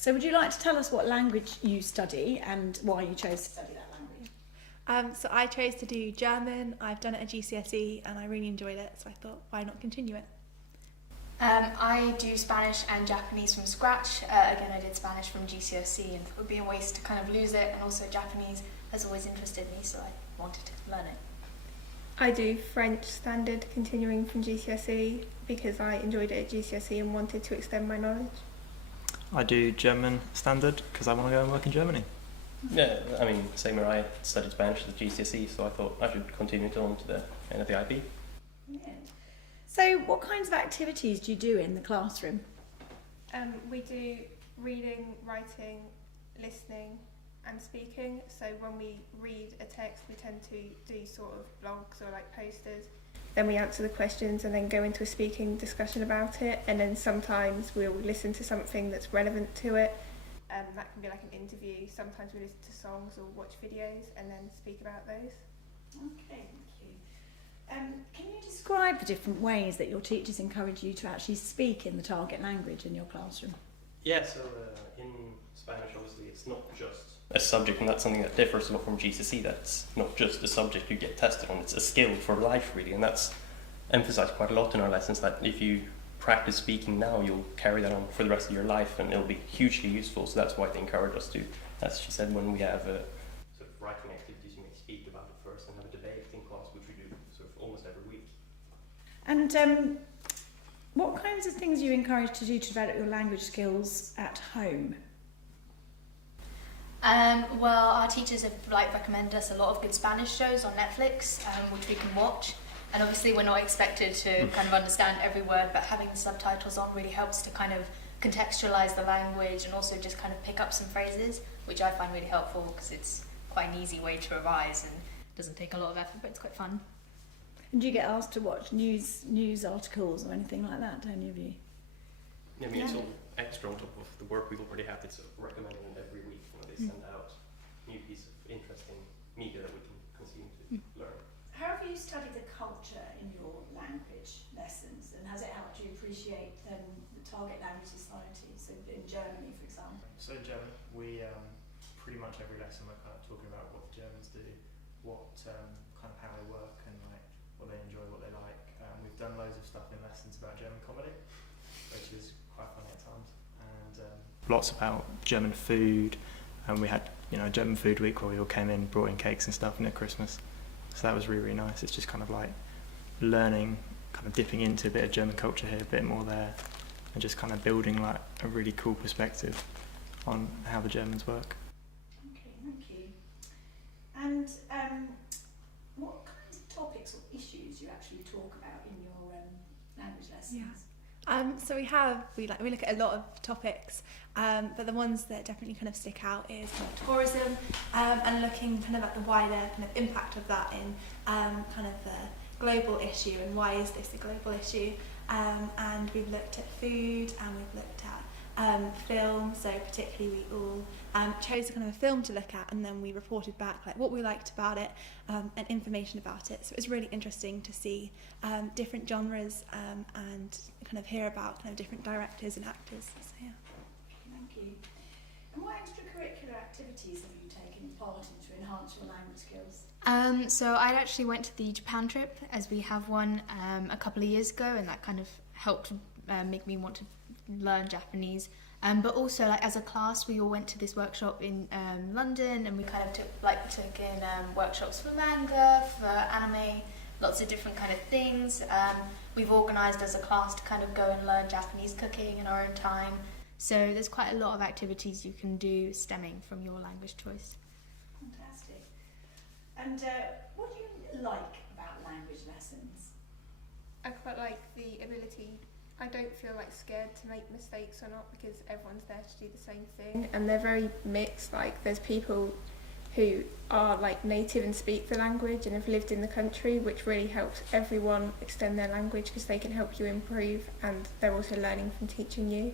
So would you like to tell us what language you study and why you chose to study that language? So I chose to do German. I've done it at GCSE and I really enjoyed it, so I thought, why not continue it? I do Spanish and Japanese from scratch. Again, I did Spanish from GCSE and it would be a waste to kind of lose it, and also Japanese has always interested me, so I wanted to learn it. I do French standard continuing from GCSE because I enjoyed it at GCSE and wanted to extend my knowledge. I do German standard because I want to go and work in Germany. Yeah, I mean, same here. I studied Spanish at GCSE, so I thought I should continue on to the end of the IB. Yeah. So what kinds of activities do you do in the classroom? We do reading, writing, listening and speaking. So when we read a text, we tend to do sort of blogs or like posters. Then we answer the questions and then go into a speaking discussion about it. And then sometimes we'll listen to something that's relevant to it. That can be like an interview. Sometimes we listen to songs or watch videos and then speak about those. Okay, thank you. Can you describe the different ways that your teachers encourage you to actually speak in the target language in your classroom? Yeah, so in Spanish, obviously, it's not just a subject, and that's something that differs a lot from GCSE. That's not just a subject you get tested on, it's a skill for life, really, and that's emphasised quite a lot in our lessons, that if you practice speaking now, you'll carry that on for the rest of your life, and it'll be hugely useful, so that's why they encourage us to. As she said, when we have sort of writing activities, you may speak about it first and have a debate in class, which we do sort of almost every week. And what kinds of things are you encouraged to do to develop your language skills at home? Well, our teachers have recommended us a lot of good Spanish shows on Netflix, which we can watch. And obviously we're not expected to kind of understand every word, but having the subtitles on really helps to kind of contextualise the language and also just kind of pick up some phrases, which I find really helpful because it's quite an easy way to revise and doesn't take a lot of effort, but it's quite fun. And do you get asked to watch news articles or anything like that, do any of you? I mean, it's all extra on top of the work we already have. It's recommended every week. They send out new piece of interesting media that we can consume to learn. How have you studied the culture in your language lessons, and has it helped you appreciate the target language society, so in Germany, for example? So in German, we pretty much every lesson we're kind of talking about what the Germans do, what kind of how they work and like what they enjoy, what they like. We've done loads of stuff in lessons about German comedy, which is quite funny at times, and Lots about German food, and we had a German food week where we all came in, brought in cakes and stuff at Christmas. So that was really, really nice. It's just kind of like learning, kind of dipping into a bit of German culture here, a bit more there, and just kind of building like a really cool perspective on how the Germans work. Okay, thank you. And what kinds of topics or issues do you actually talk about in your language lessons? Yeah. So we look at a lot of topics, but the ones that definitely kind of stick out is kind of tourism, and looking kind of at the wider kind of impact of that in kind of the global issue and why is this a global issue. And we've looked at food and we've looked at film, so particularly we all chose a kind of a film to look at, and then we reported back like what we liked about it and information about it. So it was really interesting to see different genres and kind of hear about kind of different directors and actors. So yeah. Thank you. And what extracurricular activities have you taken part in to enhance your language skills? So I actually went to the Japan trip, as we have one a couple of years ago, and that kind of helped make me want to learn Japanese. But also, like as a class, we all went to this workshop in London, and we kind of took in workshops for manga, for anime, lots of different kind of things. We've organised as a class to kind of go and learn Japanese cooking in our own time. So there's quite a lot of activities you can do stemming from your language choice. Fantastic. And what do you like about language lessons? I quite like the ability. I don't feel like scared to make mistakes or not because everyone's there to do the same thing, and they're very mixed. Like there's people who are like native and speak the language and have lived in the country, which really helps everyone extend their language because they can help you improve, and they're also learning from teaching you.